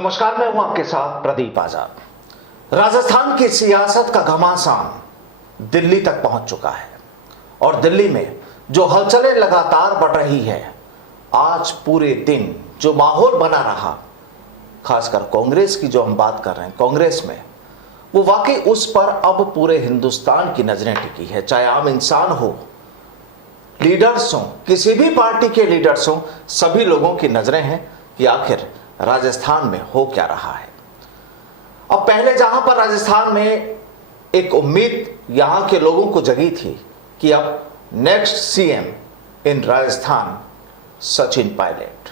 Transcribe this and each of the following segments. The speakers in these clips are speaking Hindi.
नमस्कार, मैं हूं आपके साथ प्रदीप आजाद। राजस्थान की सियासत का घमासान दिल्ली तक पहुंच चुका है और दिल्ली में जो हलचलें लगातार बढ़ रही है, आज पूरे दिन जो माहौल बना रहा, खासकर कांग्रेस की जो हम बात कर रहे हैं, कांग्रेस में वो वाकई उस पर अब पूरे हिंदुस्तान की नजरें टिकी है। चाहे आम इंसान हो, लीडर्स हो, किसी भी पार्टी के लीडर्स हो, सभी लोगों की नजरें हैं कि आखिर राजस्थान में हो क्या रहा है। अब पहले जहां पर राजस्थान में एक उम्मीद यहां के लोगों को जगी थी कि अब नेक्स्ट सीएम इन राजस्थान सचिन पायलट,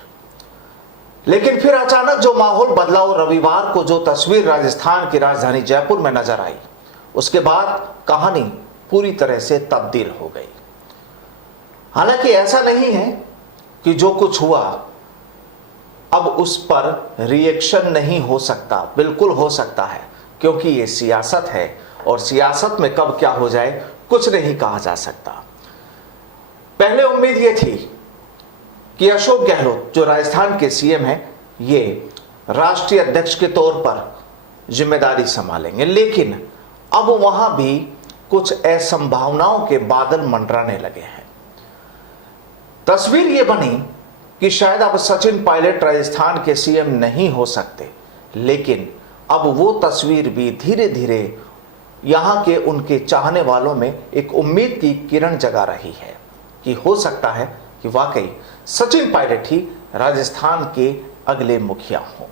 लेकिन फिर अचानक जो माहौल बदला और रविवार को जो तस्वीर राजस्थान की राजधानी जयपुर में नजर आई, उसके बाद कहानी पूरी तरह से तब्दील हो गई। हालांकि ऐसा नहीं है कि जो कुछ हुआ अब उस पर रिएक्शन नहीं हो सकता, बिल्कुल हो सकता है, क्योंकि ये सियासत है और सियासत में कब क्या हो जाए कुछ नहीं कहा जा सकता। पहले उम्मीद ये थी कि अशोक गहलोत जो राजस्थान के सीएम हैं, ये राष्ट्रीय अध्यक्ष के तौर पर जिम्मेदारी संभालेंगे, लेकिन अब वहां भी कुछ असंभावनाओं के बादल मंडराने लगे हैं। तस्वीर ये बनी कि शायद अब सचिन पायलट राजस्थान के सीएम नहीं हो सकते, लेकिन अब वो तस्वीर भी धीरे धीरे यहां के उनके चाहने वालों में एक उम्मीद की किरण जगा रही है कि हो सकता है कि वाकई सचिन पायलट ही राजस्थान के अगले मुखिया हों।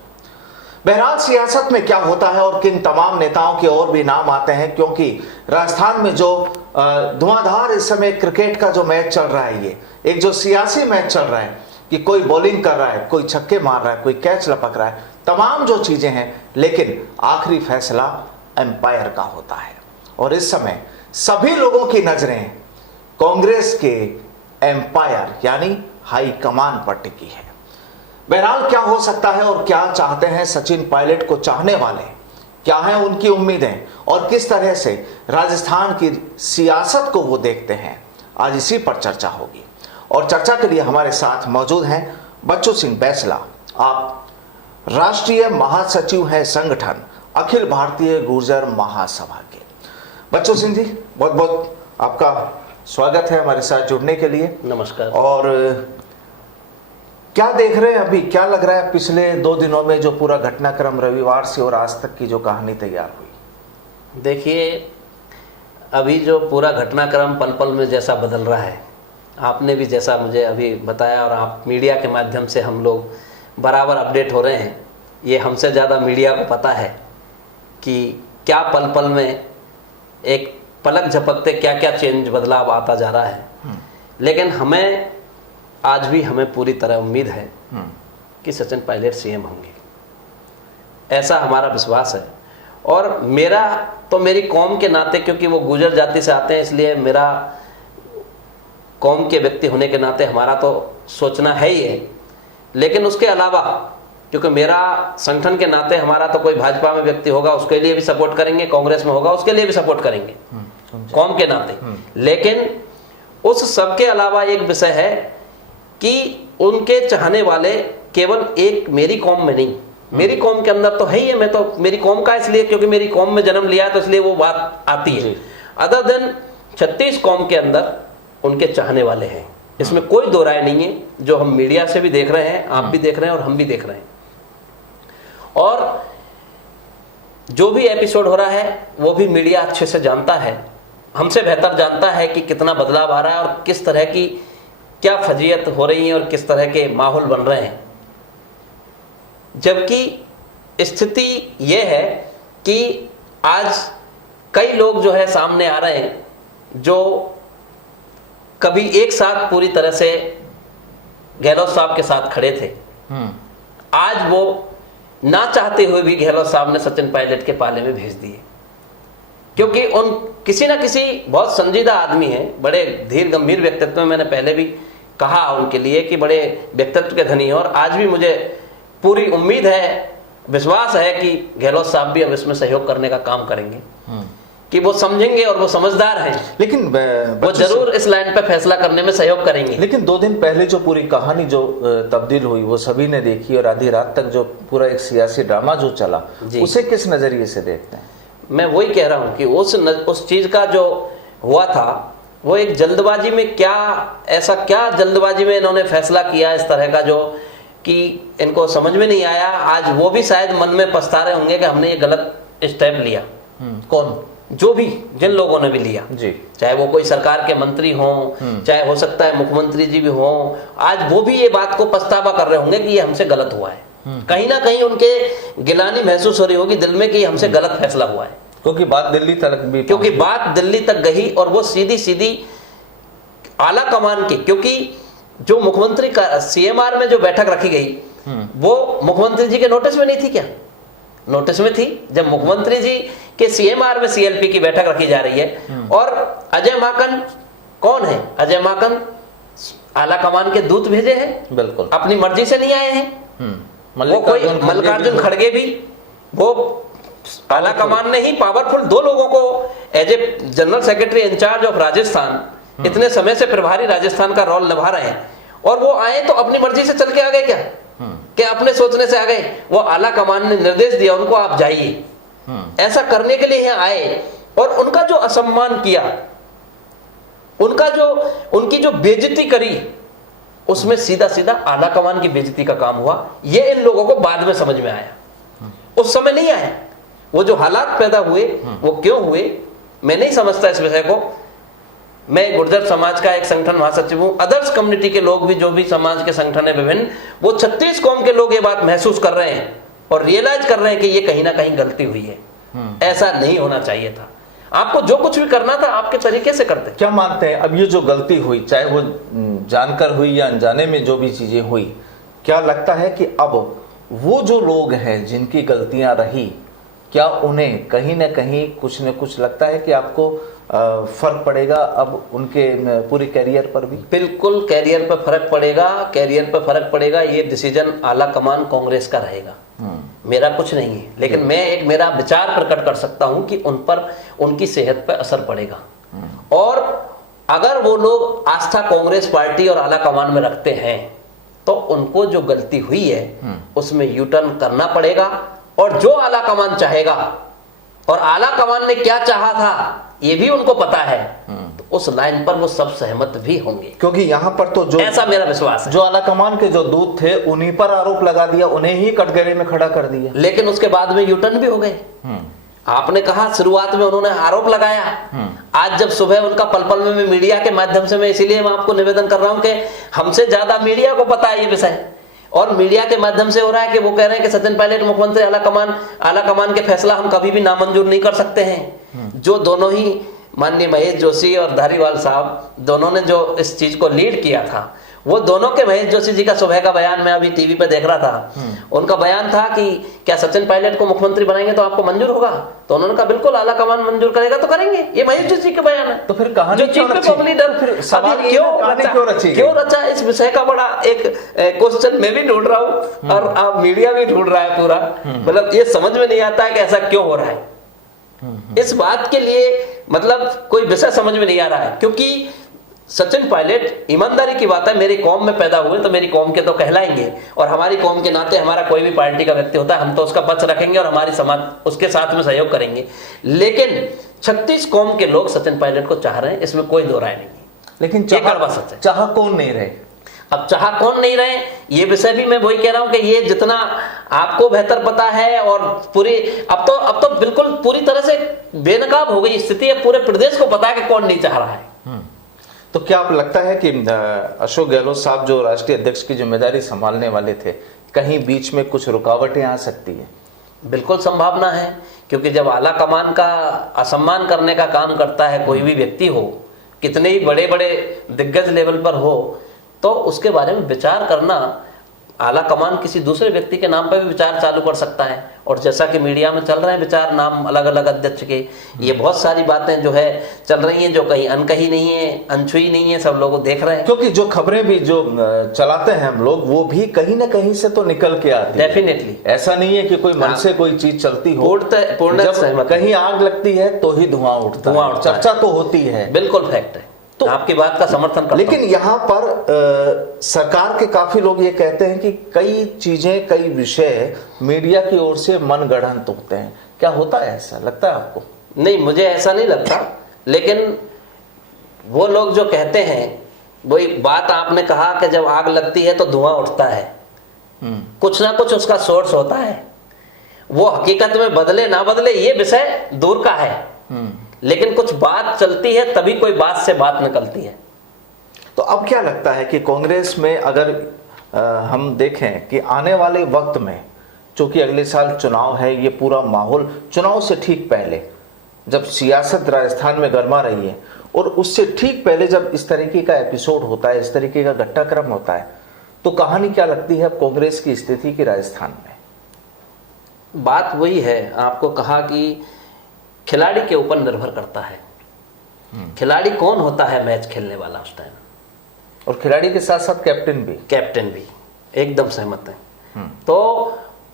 बहरहाल सियासत में क्या होता है और किन तमाम नेताओं के और भी नाम आते हैं, क्योंकि राजस्थान में जो धुआंधार इस समय क्रिकेट का जो मैच चल रहा है, ये एक जो सियासी मैच चल रहा है कि कोई बॉलिंग कर रहा है, कोई छक्के मार रहा है, कोई कैच लपक रहा है, तमाम जो चीजें हैं, लेकिन आखिरी फैसला एम्पायर का होता है। और इस समय सभी लोगों की नजरें कांग्रेस के एम्पायर यानी हाई कमान पर टिकी है। बहरहाल क्या हो सकता है और क्या चाहते हैं सचिन पायलट को चाहने वाले, क्या हैं उनकी उम्मीदें और किस तरह से राजस्थान की सियासत को वो देखते हैं, आज इसी पर चर्चा होगी। और चर्चा के लिए हमारे साथ मौजूद हैं बच्चू सिंह बैसला। आप राष्ट्रीय महासचिव हैं संगठन अखिल भारतीय गुर्जर महासभा के। बच्चू सिंह जी, बहुत बहुत आपका स्वागत है हमारे साथ जुड़ने के लिए। नमस्कार। और क्या देख रहे हैं अभी, क्या लग रहा है पिछले 2 दिनों में जो पूरा घटनाक्रम रविवार से और आज तक की जो कहानी तैयार हुई? देखिए, अभी जो पूरा घटनाक्रम पल पल में जैसा बदल रहा है, आपने भी जैसा मुझे अभी बताया और आप मीडिया के माध्यम से हम लोग बराबर अपडेट हो रहे हैं, ये हमसे ज़्यादा मीडिया को पता है कि क्या पल पल में एक पलक झपकते क्या क्या चेंज बदलाव आता जा रहा है। लेकिन आज भी हमें पूरी तरह उम्मीद है कि सचिन पायलट सीएम होंगे, ऐसा हमारा विश्वास है। और मेरी कौम के नाते, क्योंकि वो गुर्जर जाति से आते हैं, इसलिए मेरा कौम के व्यक्ति होने के नाते हमारा तो सोचना है ही है। लेकिन उसके अलावा, क्योंकि मेरा संगठन के नाते हमारा तो कोई भाजपा में व्यक्ति होगा उसके लिए भी सपोर्ट करेंगे, कांग्रेस में होगा उसके लिए भी सपोर्ट करेंगे कौम के नाते। लेकिन उस सब के अलावा एक विषय है कि उनके चाहने वाले केवल एक मेरी कौम में नहीं, मेरी कौम के अंदर तो है ही है, मैं तो मेरी कौम का इसलिए क्योंकि मेरी कौम में जन्म लिया तो इसलिए वो बात आती है। अदर देन 36 कौम के अंदर उनके चाहने वाले हैं, इसमें कोई दो राय नहीं है। जो हम मीडिया से भी देख रहे हैं, आप भी देख रहे हैं और हम भी देख रहे हैं। और जो भी एपिसोड हो रहा है वो भी मीडिया अच्छे से जानता है, हमसे बेहतर जानता है कि कितना बदलाव आ रहा है और किस तरह की क्या फजीयत हो रही है और किस तरह के माहौल बन रहे हैं। जबकि स्थिति यह है कि आज कई लोग जो है सामने आ रहे हैं जो कभी एक साथ पूरी तरह से गहलोत साहब के साथ खड़े थे, आज वो ना चाहते हुए भी गहलोत साहब ने सचिन पायलट के पाले में भेज दिए, क्योंकि उन किसी ना किसी बहुत संजीदा आदमी हैं, बड़े धीर गंभीर व्यक्तित्व में, मैंने पहले भी कहा उनके लिए कि बड़े व्यक्तित्व के धनी हैं। और आज भी मुझे पूरी उम्मीद है, विश्वास है कि गहलोत साहब भी अब इसमें सहयोग करने का काम करेंगे कि वो समझेंगे और वो समझदार हैं, लेकिन वो जरूर इस लाइन पे फैसला करने में सहयोग करेंगे। लेकिन 2 दिन पहले जो पूरी कहानी जो तब्दील हुई वो सभी ने देखी, और आधी रात तक जो पूरा एक सियासी ड्रामा जो चला, उसे किस नजरिए से देखते हैं? मैं वही कह रहा हूँ कि उस चीज का जो हुआ था वो एक जल्दबाजी में, क्या जल्दबाजी में इन्होंने फैसला किया इस तरह का जो कि इनको समझ में नहीं आया। आज वो भी शायद मन में पछता रहे होंगे कि हमने ये गलत स्टेप लिया। कौन? जो भी, जिन लोगों ने भी लिया जी, चाहे वो कोई सरकार के मंत्री हों, चाहे हो सकता है मुख्यमंत्री जी भी हों, आज वो भी ये बात को पछतावा कर रहे होंगे कि ये हमसे गलत हुआ है। कहीं ना कहीं उनके गिलानी महसूस हो रही होगी दिल में कि हमसे गलत फैसला हुआ है, क्योंकि बात दिल्ली तक गई और वो सीधी सीधी आला कमान की, क्योंकि जो मुख्यमंत्री का सीएमआर में जो बैठक रखी गई वो मुख्यमंत्री जी के नोटिस में नहीं थी क्या? नोटिस में थी। जब मुख्यमंत्री जी के सीएमआर में सीएलपी की बैठक रखी जा रही है और अजय माकन कौन है? अजय माकन आला कमान के दूत भेजे हैं, बिल्कुल अपनी मर्जी से नहीं आए हैं। वो कोई मल्लिकार्जुन खड़गे भी वो आला कमान ने ही पावरफुल 2 लोगों को as a general secretary in charge of Rajasthan, इतने समय से प्रभारी राजस्थान का रोल निभा रहे हैं, और वो आए तो अपनी मर्जी से चल के आ गए क्या अपने सोचने से आ गए? वो आला कमान ने निर्देश दिया उनको, आप जाइए, ऐसा करने के लिए यहाँ आए। और उनका जो असम्मान किया, उनकी जो बेइज्जती करी, उसमें सीधा सीधा आला कमान की बेइज्जती का काम हुआ। ये इन लोगों को बाद में समझ में आया, उस समय नहीं आया। वो जो हालात पैदा हुए वो क्यों हुए मैं नहीं समझता इस विषय को। मैं गुर्जर समाज का एक संगठन महासचिव हूं, अदर्स कम्युनिटी के लोग भी, जो भी समाज के संगठन है विभिन्न, वो 36 कौम के लोग ये बात महसूस कर रहे हैं और रियलाइज कर रहे हैं कि ये कहीं ना कहीं गलती हुई है, ऐसा नहीं होना चाहिए था। आपको जो कुछ भी करना था आपके तरीके से करते। क्या मानते हैं अब ये जो गलती हुई, चाहे वो जानकर हुई या अनजाने में जो भी चीजें हुई, क्या लगता है कि अब वो जो लोग हैं जिनकी गलतियां रही, क्या उन्हें कहीं ना कहीं कुछ न कुछ लगता है कि आपको फर्क पड़ेगा अब उनके पूरे कैरियर पर भी? बिल्कुल कैरियर पर फर्क पड़ेगा। ये डिसीजन आला कमान कांग्रेस का रहेगा, मेरा कुछ नहीं है, लेकिन मैं मेरा विचार प्रकट कर सकता हूं कि उन पर, उनकी सेहत पर असर पड़ेगा। और अगर वो लोग आस्था कांग्रेस पार्टी और आला कमान में रखते हैं तो उनको जो गलती हुई है उसमें यू टर्न करना पड़ेगा। और जो आला कमान चाहेगा, और आला कमान ने क्या चाहा था ये भी उनको पता है, तो उस लाइन पर वो सब सहमत भी होंगे, क्योंकि यहाँ पर तो जो, ऐसा मेरा विश्वास है, जो आला कमान के जो दूत थे उन्हीं पर आरोप लगा दिया, उन्हें ही कटघरे में खड़ा कर दिया, लेकिन उसके बाद में यू टर्न भी हो गए। आपने कहा शुरुआत में उन्होंने आरोप लगाया, आज जब सुबह उनका पल में मीडिया के माध्यम से, मैं इसीलिए मैं आपको निवेदन कर रहा हूं कि हमसे ज्यादा मीडिया को पता है ये विषय, और मीडिया के माध्यम से हो रहा है कि वो कह रहे हैं कि सचिन पायलट मुख्यमंत्री, आला कमान के फैसला हम कभी भी नामंजूर नहीं कर सकते हैं। जो दोनों ही माननीय महेश जोशी और धारीवाल साहब दोनों ने जो इस चीज को लीड किया था, वो दोनों के, महेश जोशी जी का सुबह का बयान मैं अभी टीवी पे देख रहा था, उनका बयान था कि क्या सचिन पायलट को मुख्यमंत्री बनाएंगे तो आपको मंजूर होगा? तो उन्होंने कहा बिल्कुल आला कमान मंजूर करेगा तो करेंगे। ये महेश जोशी का बयान है। तो फिर कहानी क्यों रचा? इस विषय का बड़ा एक क्वेश्चन मैं भी ढूंढ रहा हूँ और आप मीडिया भी ढूंढ रहा है पूरा, मतलब ये समझ में नहीं आता है कि ऐसा क्यों हो रहा है। इस बात के लिए मतलब कोई विषय समझ में नहीं आ रहा है, क्योंकि सचिन पायलट, ईमानदारी की बात है, मेरी कौम में पैदा हुए तो मेरी कौम के तो कहलाएंगे, और हमारी कौम के नाते हमारा कोई भी पार्टी का व्यक्ति होता है हम तो उसका पक्ष रखेंगे और हमारी समाज उसके साथ में सहयोग करेंगे। लेकिन 36 कौम के लोग सचिन पायलट को चाह रहे हैं, इसमें कोई दो राय नहीं है। लेकिन चाह कौन नहीं रहे? अब चाह कौन नहीं रहे ये विषय भी मैं वही कह रहा हूं कि ये जितना आपको बेहतर पता है, और पूरी अब तो बिल्कुल पूरी तरह से बेनकाब हो गई स्थिति है, पूरे प्रदेश को पता है कि कौन नहीं चाह रहा है। तो क्या आपको लगता है कि अशोक गहलोत साहब जो राष्ट्रीय अध्यक्ष की जिम्मेदारी संभालने वाले थे, कहीं बीच में कुछ रुकावटें आ सकती है? बिल्कुल संभावना है, क्योंकि जब आला कमान का असम्मान करने का काम करता है कोई भी व्यक्ति हो, कितने ही बड़े बड़े दिग्गज लेवल पर हो, तो उसके बारे में विचार करना आला कमान किसी दूसरे व्यक्ति के नाम पर भी विचार चालू कर सकता है। और जैसा कि मीडिया में चल रहे हैं विचार नाम अलग अलग अध्यक्ष के, ये बहुत सारी बातें जो है चल रही हैं जो कहीं अनकही नहीं है, अनछुई नहीं है, सब लोग देख रहे हैं। क्योंकि जो खबरें भी जो चलाते हैं हम लोग वो भी कहीं ना कहीं से तो निकल के आती है। डेफिनेटली ऐसा नहीं है कि कोई मन से कोई चीज चलती हो। पूर्ण जब कहीं आग लगती है तो ही धुआं उठता है, चर्चा तो होती है। बिल्कुल फैक्ट है, तो आपकी बात का समर्थन करता हूं। लेकिन यहाँ पर सरकार के काफी लोग ये कहते हैं कि कई चीजें, कई विषय मीडिया की ओर से मनगढ़ंत होते हैं। क्या होता है ऐसा, लगता है आपको? नहीं, मुझे ऐसा नहीं लगता, लेकिन वो लोग जो कहते हैं वही बात आपने कहा कि जब आग लगती है तो धुआं उठता है, कुछ ना कुछ उसका सोर्स होता है। वो हकीकत में बदले ना बदले ये विषय दूर का है, लेकिन कुछ बात चलती है तभी कोई बात से बात निकलती है। तो अब क्या लगता है कि कांग्रेस में अगर हम देखें कि आने वाले वक्त में, चूंकि अगले साल चुनाव है, ये पूरा माहौल चुनाव से ठीक पहले जब सियासत राजस्थान में गर्मा रही है और उससे ठीक पहले जब इस तरीके का एपिसोड होता है, इस तरीके का घटनाक्रम होता है, तो कहानी क्या लगती है अब कांग्रेस की स्थिति की राजस्थान में? बात वही है, आपको कहा कि खिलाड़ी के ऊपर निर्भर करता है, खिलाड़ी कौन होता है मैच खेलने वाला उस टाइम, और खिलाड़ी के साथ साथ कैप्टन भी एकदम सहमत है। तो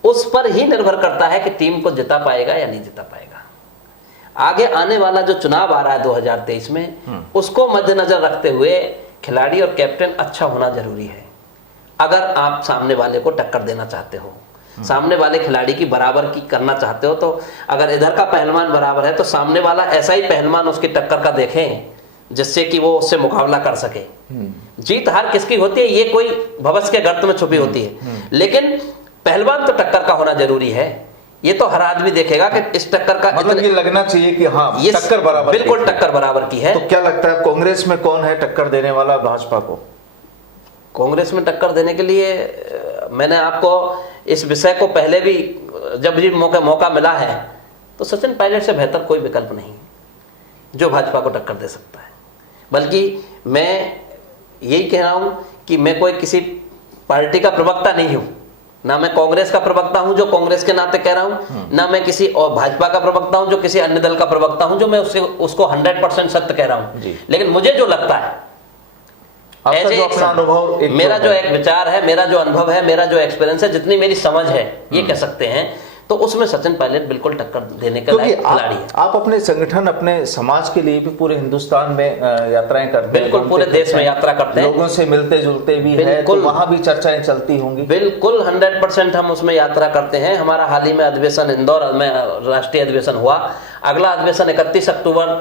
उस पर ही निर्भर करता है कि टीम को जिता पाएगा या नहीं जिता पाएगा। आगे आने वाला जो चुनाव आ रहा है 2023 में, उसको मद्देनजर रखते हुए खिलाड़ी और कैप्टन अच्छा होना जरूरी है। अगर आप सामने वाले को टक्कर देना चाहते हो, सामने वाले खिलाड़ी की बराबर की करना चाहते हो, तो अगर इधर का पहलवान बराबर है तो सामने वाला ऐसा ही पहलवान उसकी टक्कर का देखें जिससे कि वो उससे मुकाबला कर सके। जीत हार किसकी होती है ये कोई भवस के गर्त में छुपी होती है, लेकिन पहलवान तो टक्कर का होना जरूरी है। ये तो हर आदमी देखेगा कि इस टक्कर का मतलब ये लगना चाहिए कि हाँ ये टक्कर बराबर, बिल्कुल टक्कर बराबर की है। तो क्या लगता है कांग्रेस में कौन है टक्कर देने वाला भाजपा को? कांग्रेस में टक्कर देने के लिए मैंने आपको इस विषय को पहले भी जब भी मौका मिला है, तो सचिन पायलट से बेहतर कोई विकल्प नहीं जो भाजपा को टक्कर दे सकता है। बल्कि मैं यही कह रहा हूं कि मैं कोई किसी पार्टी का प्रवक्ता नहीं हूं, ना मैं कांग्रेस का प्रवक्ता हूं जो कांग्रेस के नाते कह रहा हूं, ना मैं किसी और भाजपा का प्रवक्ता हूं जो किसी अन्य दल का प्रवक्ता हूं जो मैं उसको 100% सत्य कह रहा हूं। लेकिन मुझे जो लगता है, जो अपना अनुभव, मेरा जो एक विचार है, मेरा जो अनुभव है, मेरा जो एक्सपीरियंस है, जितनी मेरी समझ है ये कह सकते हैं, तो उसमें सचिन पायलट बिल्कुल टक्कर देने का लायक खिलाड़ी है। आप अपने संगठन, अपने समाज के लिए भी पूरे हिंदुस्तान में यात्राएं करते हैं, बिल्कुल पूरे देश में यात्रा करते हैं, लोगों से मिलते जुलते भी हैं, तो वहां भी चर्चाएं चलती होंगी। बिल्कुल 100% हम उसमें यात्रा करते हैं। हमारा हाल ही में अधिवेशन इंदौर में राष्ट्रीय अधिवेशन हुआ। अगला अधिवेशन 31 अक्टूबर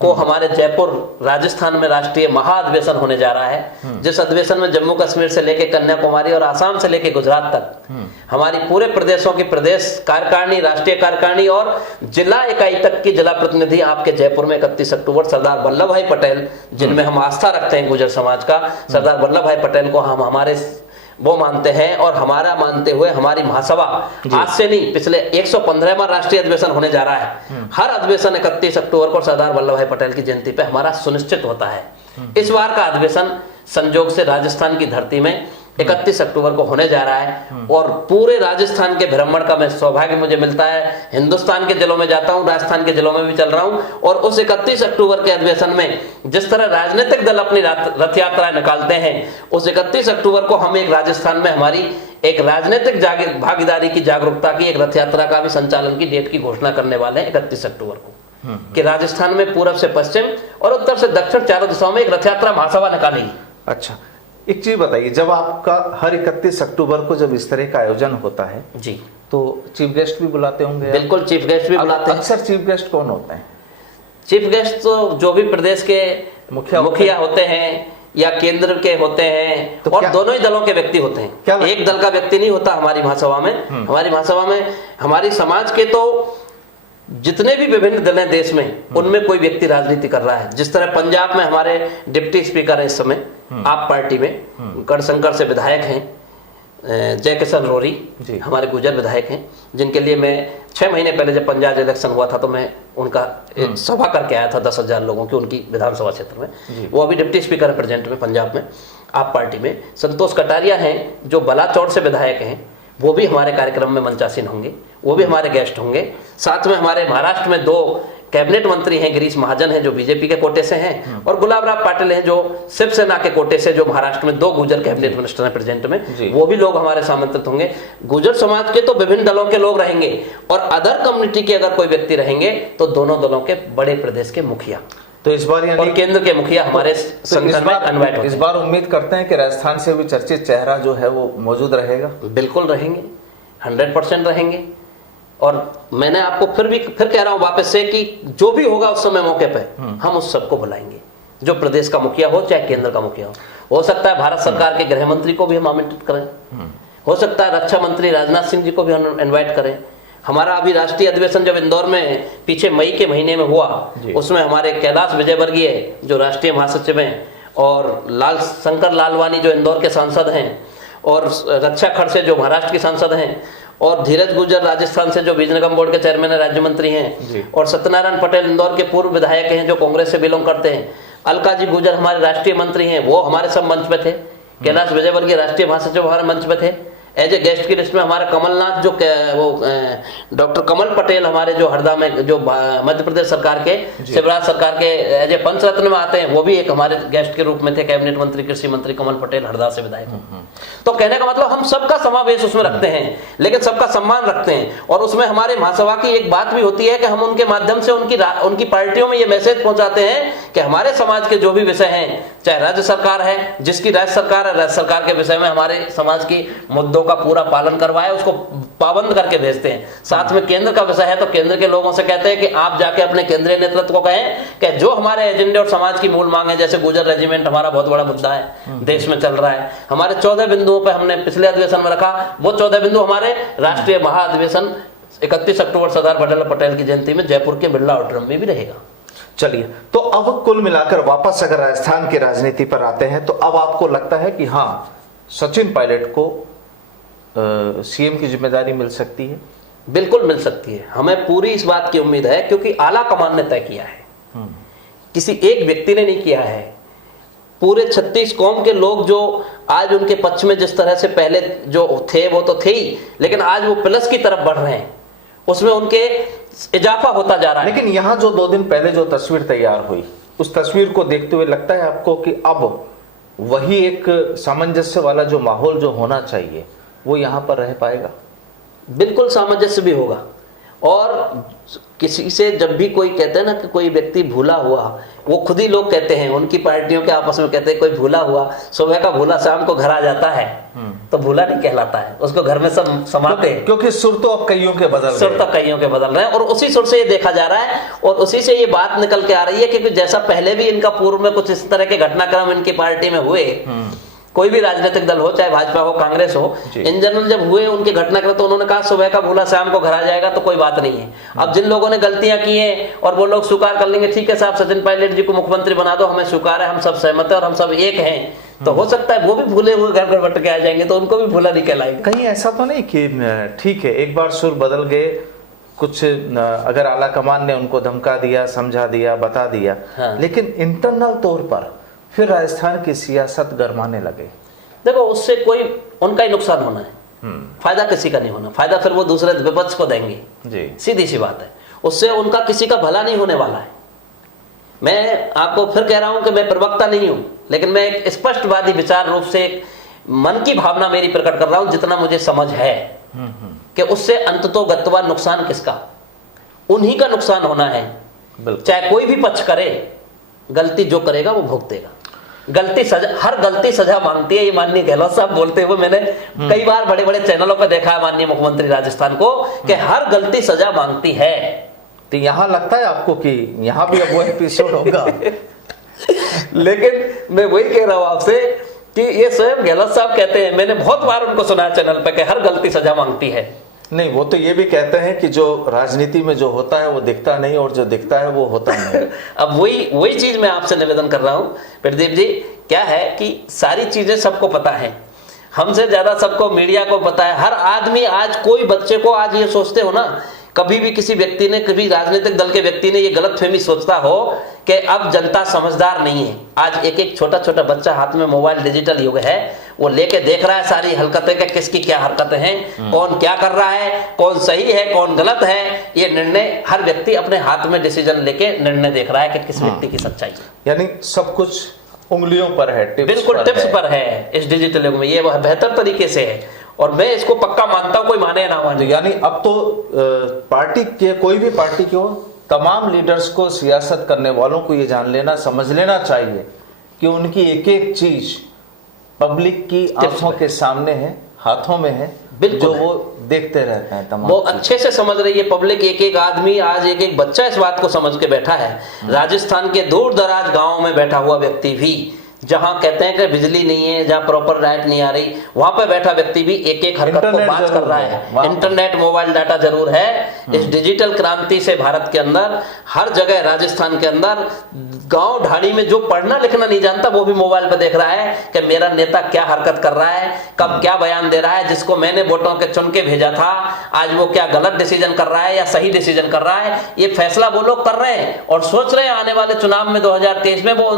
को हमारे जयपुर राजस्थान में राष्ट्रीय महाअधिवेशन होने जा रहा है, जिस अधिवेशन में जम्मू कश्मीर से लेकर कन्याकुमारी और आसाम से लेकर गुजरात तक हमारी पूरे प्रदेशों की प्रदेश कार्यकारिणी, राष्ट्रीय कार्यकारिणी और जिला इकाई तक की जिला प्रतिनिधि आपके जयपुर में 31 अक्टूबर सरदार वल्लभ भाई पटेल, जिनमें हम आस्था रखते हैं गुर्जर समाज का, सरदार वल्लभ भाई पटेल को हम हमारे वो मानते हैं और हमारा मानते हुए हमारी महासभा आज से नहीं पिछले 115वां राष्ट्रीय अधिवेशन होने जा रहा है। हर अधिवेशन 31 अक्टूबर को सरदार वल्लभ भाई पटेल की जयंती पे हमारा सुनिश्चित होता है। इस बार का अधिवेशन संजोग से राजस्थान की धरती में 31 अक्टूबर को होने जा रहा है और पूरे राजस्थान के भ्रमण का मैं सौभाग्य मुझे मिलता है। हिंदुस्तान के जिलों में जाता हूं, राजस्थान के जिलों में भी चल रहा हूं और उस 31 अक्टूबर के अधिवेशन में जिस तरह राजनीतिक दल अपनी रथ यात्रा निकालते हैं, उस 31 अक्टूबर को हम एक राजस्थान में हमारी एक राजनीतिक भागीदारी की जागरूकता की एक रथ यात्रा का भी संचालन की डेट की घोषणा करने वाले हैं 31 अक्टूबर को, कि राजस्थान में पूरब से पश्चिम और उत्तर से दक्षिण चारों दिशाओं में एक रथ यात्रा महासभा निकालेगी। अच्छा, एक चीज बताइए, जब आपका हर 31 अक्टूबर को जब इस तरह का आयोजन होता है जी, तो चीफ गेस्ट भी बुलाते होंगे? बिल्कुल, चीफ गेस्ट भी बुलाते हैं। अक्सर चीफ गेस्ट कौन होते हैं? चीफ गेस्ट तो जो भी प्रदेश के मुखिया होते हैं या केंद्र के होते हैं, तो और दोनों ही दलों के व्यक्ति होते हैं। एक दल का व्यक्ति नहीं होता हमारी महासभा में। हमारी महासभा में हमारी समाज के तो जितने भी विभिन्न दल हैं देश में, उनमें कोई व्यक्ति राजनीति कर रहा है। जिस तरह पंजाब में हमारे डिप्टी स्पीकर है इस समय आप पार्टी में, गढ़शंकर से विधायक हैं, जय किशन रोरी जी। हमारे गुजर विधायक हैं, जिनके लिए मैं 6 महीने पहले जब पंजाब इलेक्शन हुआ था तो मैं उनका एक सभा करके आया था 10,000 लोगों की उनकी विधानसभा क्षेत्र में। वो अभी डिप्टी स्पीकर है प्रेजेंट में पंजाब में आप पार्टी में। संतोष कटारिया हैं जो बलाचौर से विधायक हैं, वो भी हमारे कार्यक्रम में मंचासीन होंगे, वो भी हमारे गेस्ट होंगे। साथ में हमारे महाराष्ट्र में 2 कैबिनेट मंत्री हैं, गिरीश महाजन हैं जो बीजेपी के कोटे से हैं, और गुलाबराव पाटिल हैं जो शिवसेना के कोटे से, जो महाराष्ट्र में 2 गुजर कैबिनेट मिनिस्टर हैं प्रेजेंट में, वो भी लोग हमारे आमंत्रित होंगे। गुजर समाज के तो विभिन्न दलों के लोग रहेंगे, और अदर कम्युनिटी के अगर कोई व्यक्ति रहेंगे तो दोनों दलों के बड़े प्रदेश के मुखिया तो इस बार और केंद्र के मुखिया हमारे संगठन में इनवाइट होते हैं। इस बार उम्मीद करते हैं कि राजस्थान से भी चर्चित चेहरा जो है वो मौजूद रहेगा। बिल्कुल रहेंगे, 100% रहेंगे। और मैंने आपको फिर कह रहा हूं वापस से कि जो भी होगा उस समय मौके पे हम उस सबको बुलाएंगे, जो प्रदेश का मुखिया हो चाहे केंद्र का मुखिया हो सकता है भारत सरकार के गृह मंत्री को भी हम आमंत्रित करें, हो सकता है रक्षा मंत्री राजनाथ सिंह जी को भी हम इनवाइट करें। हमारा अभी राष्ट्रीय अधिवेशन जब इंदौर में पीछे मई के महीने में हुआ, उसमें हमारे कैलाश विजयवर्गीय जो राष्ट्रीय महासचिव हैं, और शंकर लालवानी जो इंदौर के सांसद हैं, और रक्षा खड़से जो महाराष्ट्र के सांसद हैं, और धीरज गुर्जर राजस्थान से जो बीज निगम बोर्ड के चेयरमैन राज्य मंत्री हैं, और सत्यनारायण पटेल इंदौर के पूर्व विधायक हैं जो कांग्रेस से बिलोंग करते हैं, अलका जी गुर्जर हमारे राष्ट्रीय मंत्री हैं, वो हमारे सब मंच पे थे, कैलाश विजयवर्गीय राष्ट्रीय महासचिव हमारे मंच पे थे। एज ए गेस्ट की लिस्ट में हमारे कमलनाथ जो वो डॉक्टर कमल पटेल हमारे जो हरदा में जो मध्य प्रदेश सरकार के शिवराज सरकार के एज ए पंचरत्न में आते हैं, वो भी एक हमारे गेस्ट के रूप में थे। कैबिनेट मंत्री कृषि मंत्री कमल पटेल हरदा से विधायक। तो कहने का मतलब हम सबका समावेश उसमें रखते हैं, लेकिन सबका सम्मान रखते हैं। और उसमें हमारे महासभा की एक बात भी होती है कि हम उनके माध्यम से उनकी पार्टियों में ये मैसेज पहुंचाते हैं कि हमारे समाज के जो भी विषय हैं, चाहे राज्य सरकार है, जिसकी राज्य सरकार है, राज्य सरकार के विषय में हमारे समाज की मुद्दों का पूरा पालन करवाए, उसको पाबंद करके भेजते हैं। साथ में केंद्र का विषय है तो केंद्र के लोगों से कहते हैं कि आप जाके अपने केंद्रीय नेतृत्व को कहें कि जो हमारे एजेंडे और समाज की मूल मांग है, जैसे गुजर रेजिमेंट हमारा बहुत बड़ा मुद्दा है, देश में चल रहा है। हमारे 14 बिंदुओं पर हमने पिछले अधिवेशन में रखा, वो 14 बिंदु हमारे राष्ट्रीय महाअधिवेशन 31 अक्टूबर सरदार वल्लभ पटेल की जयंती में जयपुर के बिरला ऑडिटोरियम में भी रहेगा। चलिए, तो अब कुल मिलाकर वापस अगर राजस्थान की राजनीति पर आते हैं, तो अब आपको लगता है कि हाँ, सचिन पायलट को सीएम की जिम्मेदारी मिल सकती है? बिल्कुल मिल सकती है, हमें पूरी इस बात की उम्मीद है, क्योंकि आला कमान ने तय किया है, किसी एक व्यक्ति ने नहीं किया है। पूरे 36 कौम के लोग जो आज उनके पक्ष में जिस तरह से पहले जो थे वो तो थे ही, लेकिन आज वो प्लस की तरफ बढ़ रहे हैं, उसमें उनके इजाफा होता जा रहा है। लेकिन यहाँ जो 2 दिन पहले जो तस्वीर तैयार हुई, उस तस्वीर को देखते हुए लगता है आपको कि अब वही एक सामंजस्य वाला जो माहौल जो होना चाहिए वो यहाँ पर रह पाएगा? बिल्कुल सामंजस्य भी होगा। और किसी से जब भी कोई कहते हैं ना कि कोई व्यक्ति भूला हुआ, वो खुद ही लोग कहते हैं, उनकी पार्टियों के आपस में कहते हैं कोई भूला हुआ, सुबह का भूला शाम को घर आ जाता है, तो भूला नहीं कहलाता है, उसको घर में सब समाते हैं। क्योंकि सुर तो अब कईयों के बदल रहे हैं, और उसी सुर से ये देखा जा रहा है, और उसी से ये बात निकल के आ रही है, क्योंकि जैसा पहले भी इनका पूर्व में कुछ इस तरह के घटनाक्रम इनकी पार्टी में हुए, कोई भी राजनीतिक दल हो, चाहे भाजपा हो, कांग्रेस हो, इन जनरल जब हुए उनके घटनाक्रम, तो उन्होंने कहा सुबह का भूला शाम को घर आ जाएगा, तो कोई बात नहीं है। अब जिन लोगों ने गलतियां की हैं और वो लोग स्वीकार कर लेंगे, ठीक है साहब सचिन पायलट जी को मुख्यमंत्री बना दो, हमें स्वीकार है, हम सब सहमत है और हम सब एक हैं, तो हो सकता है वो भी भूले हुए घर घर बट के आ जाएंगे, तो उनको भी भूला नहीं कहलाएगा। कहीं ऐसा तो नहीं कि ठीक है एक बार सुर बदल गए, कुछ अगर आला कमान ने उनको धमका दिया, समझा दिया, बता दिया, लेकिन इंटरनल तौर पर फिर राजस्थान की सियासत गरमाने लगे? देखो, उससे कोई उनका ही नुकसान होना है, फायदा किसी का नहीं होना। फायदा फिर वो दूसरे विपक्ष को देंगे जी, सीधी सी बात है। उससे उनका किसी का भला नहीं होने वाला है। मैं आपको फिर कह रहा हूं कि मैं प्रवक्ता नहीं हूं, लेकिन मैं एक स्पष्टवादी विचार रूप से मन की भावना मेरी प्रकट कर रहा हूं, जितना मुझे समझ है कि उससे अंततोगत्वा नुकसान किसका? उन्हीं का नुकसान होना है। चाहे कोई भी पक्ष करे, गलती जो करेगा वो भुगतेगा। गलती सजा, हर गलती सजा मांगती है, ये माननीय गहलोत साहब बोलते हुए मैंने कई बार बड़े बड़े चैनलों पर देखा है माननीय मुख्यमंत्री राजस्थान को, कि हर गलती सजा मांगती है। तो यहाँ लगता है आपको कि यहाँ भी अब वो एपिसोड होगा? लेकिन मैं वही कह रहा हूं आपसे कि ये स्वयं गहलोत साहब कहते हैं, मैंने बहुत बार उनको सुना है चैनल पे, कि हर गलती सजा मांगती है। नहीं, वो तो ये भी कहते हैं कि जो राजनीति में जो होता है वो दिखता नहीं, और जो दिखता है वो होता नहीं। अब वही चीज मैं आपसे निवेदन कर रहा हूं प्रदीप जी। क्या है कि सारी चीजें सबको पता है, हमसे ज्यादा सबको मीडिया को पता है। हर आदमी आज, कोई बच्चे को आज ये सोचते हो ना, कभी भी किसी व्यक्ति ने, कभी राजनीतिक दल के व्यक्ति ने ये गलतफहमी सोचता हो कि अब जनता समझदार नहीं है। आज एक एक छोटा छोटा बच्चा हाथ में मोबाइल, डिजिटल युग है, वो लेके देख रहा है सारी हरकतें कि किसकी क्या हरकतें हैं, कौन क्या कर रहा है, कौन सही है, कौन गलत है। ये निर्णय हर व्यक्ति अपने हाथ में डिसीजन लेके निर्णय देख रहा है कि किस व्यक्ति की सच्चाई है। यानी सब कुछ उंगलियों पर है, बिल्कुल टिप्स पर है इस डिजिटल युग में। ये वह बेहतर तरीके से है और मैं इसको पक्का मानता हूं, कोई माने ना माने। यानी अब तो पार्टी के, कोई भी पार्टी के हो, तमाम लीडर्स को, सियासत करने वालों को ये जान लेना, समझ लेना चाहिए कि उनकी एक एक चीज पब्लिक की आंखों के सामने है, हाथों में है, जो वो देखते रहते हैं। तमाम वो अच्छे से समझ रही है पब्लिक। एक एक आदमी, आज एक एक बच्चा इस बात को समझ के बैठा है। राजस्थान के दूर दराज गाँव में बैठा हुआ व्यक्ति भी, जहां कहते हैं कि बिजली नहीं है, जहां प्रॉपर लाइट नहीं आ रही, वहां पर बैठा व्यक्ति भी एक एक हरकत को बात कर रहा है। इंटरनेट, मोबाइल डाटा जरूर है। इस डिजिटल क्रांति से भारत के अंदर हर जगह, राजस्थान के अंदर गांव ढाणी में जो पढ़ना लिखना नहीं जानता वो भी मोबाइल पे देख रहा है कि मेरा नेता क्या हरकत कर रहा है, कब क्या बयान दे रहा है, जिसको मैंने वोटों के चुन के भेजा था आज वो क्या गलत डिसीजन कर रहा है या सही डिसीजन कर रहा है। ये फैसला वो लोग कर रहे हैं और सोच रहे हैं आने वाले चुनाव में 2023 में वो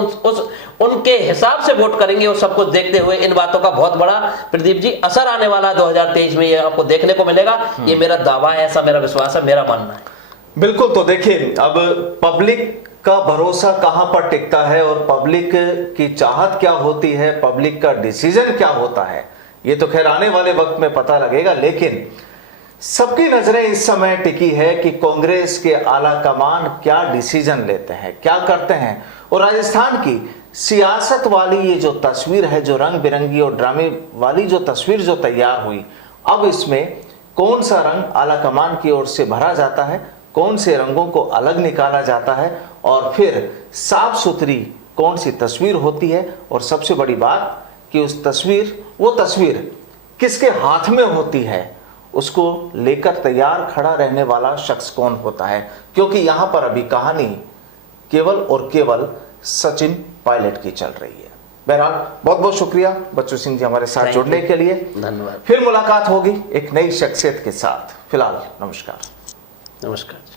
उनके हिसाब से वोट करेंगे। और सब कुछ देखते हुए इन बातों का बहुत बड़ा, प्रदीप जी, असर आने वाला है 2023 में, ये आपको देखने को मिलेगा। ये मेरा दावा है, ऐसा मेरा विश्वास है, मेरा मानना है। बिल्कुल। तो देखिए, अब पब्लिक का भरोसा कहां पर टिकता है और पब्लिक की चाहत क्या होती है, पब्लिक का डिसीजन क्या होता है, ये तो खैर आने वाले वक्त में पता लगेगा। लेकिन सबकी नजरें इस समय टिकी है कि कांग्रेस के आला कमान क्या डिसीजन लेते हैं, क्या करते हैं। और राजस्थान की सियासत वाली ये जो तस्वीर है, जो रंग बिरंगी और ड्रामे वाली जो तस्वीर जो तैयार हुई, अब इसमें कौन सा रंग आला कमान की ओर से भरा जाता है, कौन से रंगों को अलग निकाला जाता है और फिर साफ सुथरी कौन सी तस्वीर होती है। और सबसे बड़ी बात कि उस तस्वीर, वो तस्वीर किसके हाथ में होती है, उसको लेकर तैयार खड़ा रहने वाला शख्स कौन होता है। क्योंकि यहां पर अभी कहानी केवल और केवल सचिन पायलट की चल रही है। बहरहाल बहुत बहुत शुक्रिया बच्चू सिंह जी हमारे साथ जुड़ने के लिए। धन्यवाद। फिर मुलाकात होगी एक नई शख्सियत के साथ। फिलहाल नमस्कार। नमस्कार।